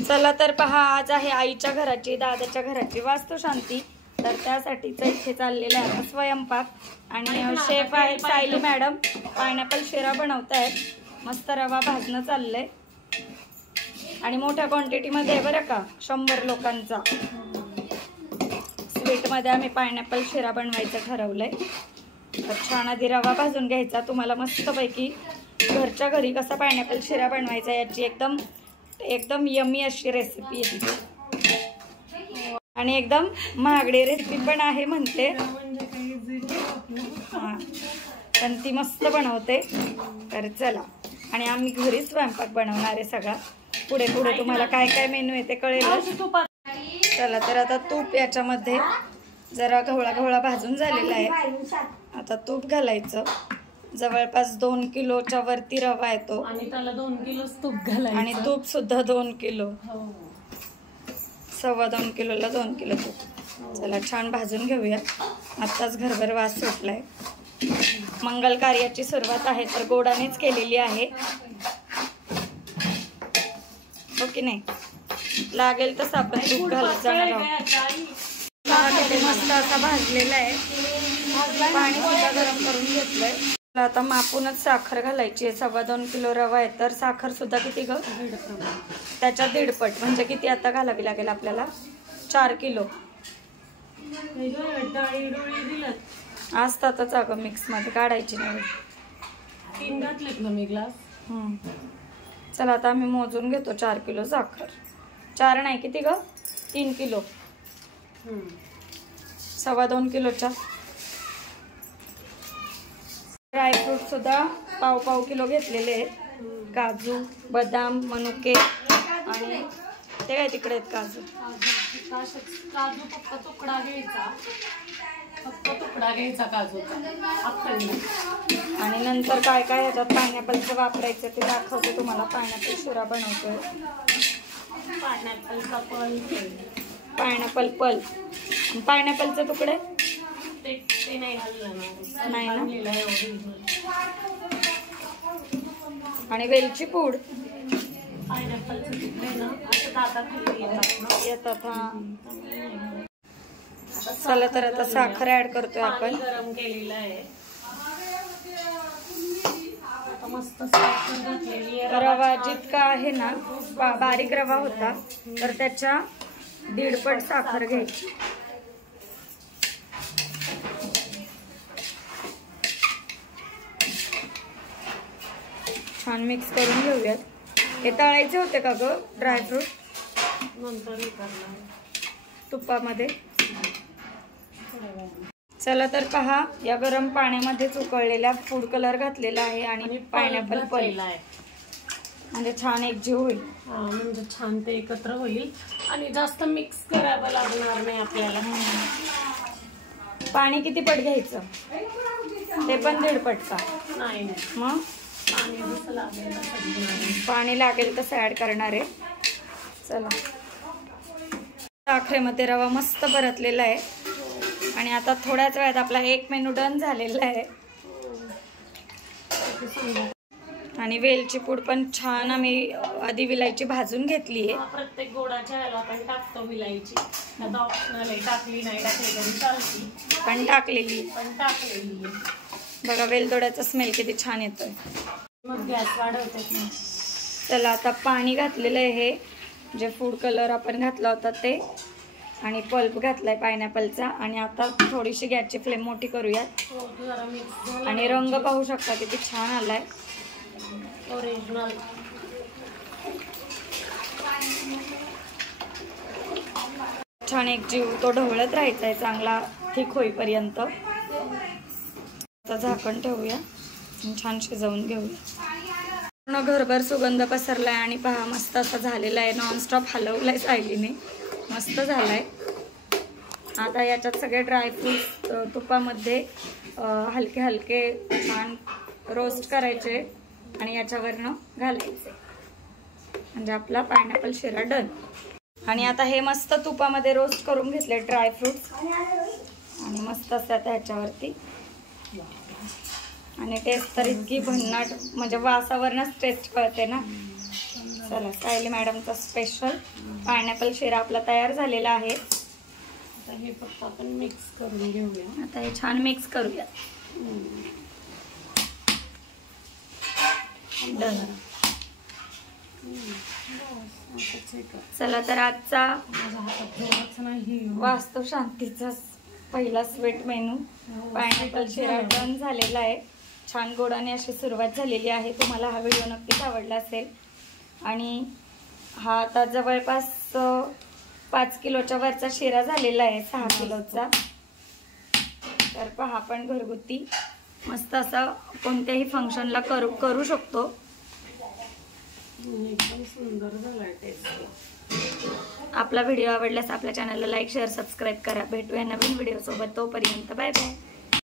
चला तर पहा, आज आहे आईच्या घराची, दादाच्या घराची वास्तुशांती. तर त्यासाठीच इथे चाललेला आहे स्वयंपाक. आणि शेफ आहेत सायली मॅडम, पायनॅपल शिरा बनवतायत. मस्त रवा भाजणं चाललंय आणि मोठ्या क्वांटिटीमध्ये बरं का, 100 लोकांचा. स्वीटमध्ये आम्ही पायनॅपल शिरा बनवायचं ठरवलंय. तर छान आधी रवा भाजून घ्यायचा. तुम्हाला मस्तपैकी घरच्या घरी कसा पायनॅपल शिरा बनवायचा याची एकदम यमी अशी रेसिपी आहे आणि एकदम महागडी रेसिपी पण आहे म्हणते, पण ती मस्त बनवते. तर चला, आणि आम्ही घरीच स्वयंपाक बनवणार आहे सगळा. पुढे तुम्हाला काय काय मेनू आहे ते कळेल. चला तर आता तूप याच्यामध्ये जरा गवळा भाजून झालेला आहे. आता तूप घालायचं. जवळपास 2 किलोच्या वरती रवा येतो आणि त्याला 2 किलो तूप घालायचं आणि तूप सुद्धा 2 किलो, 2.25 किलोला 2 किलो तूप. चला छान भाजून घेऊया. आत्ताच घरभर वास सुटलाय. मंगल कार्याची सुरुवात आहे तर गोडानेच केलेली आहे, हो की नाही. लागेल तसं आपण तूप घालत जाणार आहोत. मस्त असा भाजलेला आहे. पाणी सुद्धा गरम करून घेतलंय. आता मापूनच साखर घालायची आहे. 2.25 किलो रवा आहे तर साखर सुद्धा किती ग, त्याच्या 1.5 पट. म्हणजे किती आता घालावी लागेल आपल्याला, 4 किलो असतातच अगं मिक्स मध्ये, काढायची नाही. 3 घातलेत ना मी ग्लास. चला आता आम्ही मोजून घेतो 4 किलो साखर. 4 नाही, किती ग, 3 किलो. 2.25 किलोच्या. ड्रायफ्रूट सुद्धा पाव किलो घेतलेले आहेत. काजू, बदाम, मनुके आणि ते काय तिकडे आहेत काजू. काजू फक्त तुकडा घ्यायचा काजूचा. आणि नंतर काय काय ह्याच्यात पायनॅपलचं वापरायचं ते दाखवते तुम्हाला. पायनॅपल शिरा बनवतोय. पायनॅपल पल्प, पायनॅपलचे तुकडे ते नाही घालणार, नाही ना. आणि वेलची पूड, पायनॅपलचे तुकडे ना असं दातात येतात. चला तर आता साखर ऍड करतोय आपण. गरम केलेलं आहे. मस्त साखर घातलेली आहे. रवा जितका आहे ना, बारीक रवा होता तर त्याच्या 1.5 पट साखर घ्यायची. छान मिक्स करून घेऊयात. हे तळायचे होते का ग ड्रायफ्रूट? नंतर तुपामध्ये. चला तर पहा, या गरम पाण्यामध्येच उकळलेला फूड कलर घातलेला आहे आणि पायनॅपल पल्प आहे. म्हणजे छान एकजीव होईल. म्हणजे छान ते एकत्र होईल आणि जास्त मिक्स करावं लागणार नाही आपल्याला. पाणी किती पट घ्यायचं? ते पण 1.5 पट का? नाही, मग पाणी लागेल तसं ऍड करणार आहे. चला, साखरेमध्ये रवा मस्त परतलेला आहे आणि आता थोड्याच वेळात आपला एक मेनू डन झालेला आहे. आणि वेलची पूड पण छान आम्ही आधी विलायची भाजून घेतली आहे. प्रत्येक गोडाच्या ह्याला आपण टाकतो विलायची. आता ऑप्शनल आहे, टाकली नाही टाकली तरी चालती, पण टाकलेली बघा. वेलदोड्याचा स्मेल किती छान येतोय. मग गॅस वाढवते. चला आता पाणी घातलेलं आहे, हे जे फूड कलर आपण घातला होता ते, आणि पल्प घातलाय पायनॅपलचा. आणि आता थोडीशी गॅसची फ्लेम मोठी करूयात. आणि रंग पाहू शकता किती छान आलाय, ओरिजिनल. छान एक जीव तो ढवळत राहायचा आहे चांगला ठीक होईपर्यंत. आता झाकण ठेवूया, छान शिजवून घेऊया. पूर्ण घरभर सुगंध पसरलाय आणि पहा मस्त असा झालेला आहे. नॉनस्टॉप हलवलाय सायलीने, मस्त झालाय. आता याच्यात सगळे ड्रायफ्रूट्स तुपामध्ये हलके हलके छान रोस्ट करायचे आणि याच्यावरनं घालायचे. म्हणजे आपला पायनॅपल शिरा डन. आणि आता हे मस्त तुपामध्ये रोस्ट करून घेतले ड्रायफ्रूट्स आणि मस्त असं ह्याच्यावरती. आणि टेस्ट तर इतकी भन्नाट, म्हणजे वासावरनच टेस्ट कळते ना. चला, सायली मॅडमचा स्पेशल पायनॅपल शिरा आपला तयार झालेला आहे. आता हे फक्त आपण मिक्स करून घेऊया. आता हे छान मिक्स करूया. डन. चला तर आजचा माझ्या हातात ठेवायचं नाही. वास्तू शांतीचा पहिला स्वीट मेनू पायनॅपल शिरा डन झालेला आहे. छान गोडाने अशी सुरुवात झालेली आहे. तुम्हाला हा व्हिडिओ नक्कीच आवडला असेल. आणि हा आता जवळपास 5 किलोच्या वरचा शिरा झालेला आहे, 6 किलोचा. तर पहा, आपण घरगुती मस्त असा कोणत्याही फंक्शनला करू शकतो. एकदम सुंदर झालाय टेस्ट. आपला व्हिडिओ आवडल्यास आपल्या चॅनलला लाईक, शेअर, सबस्क्राईब करा. भेटूया नवीन व्हिडिओ सोबत. तोपर्यंत बाय बाय.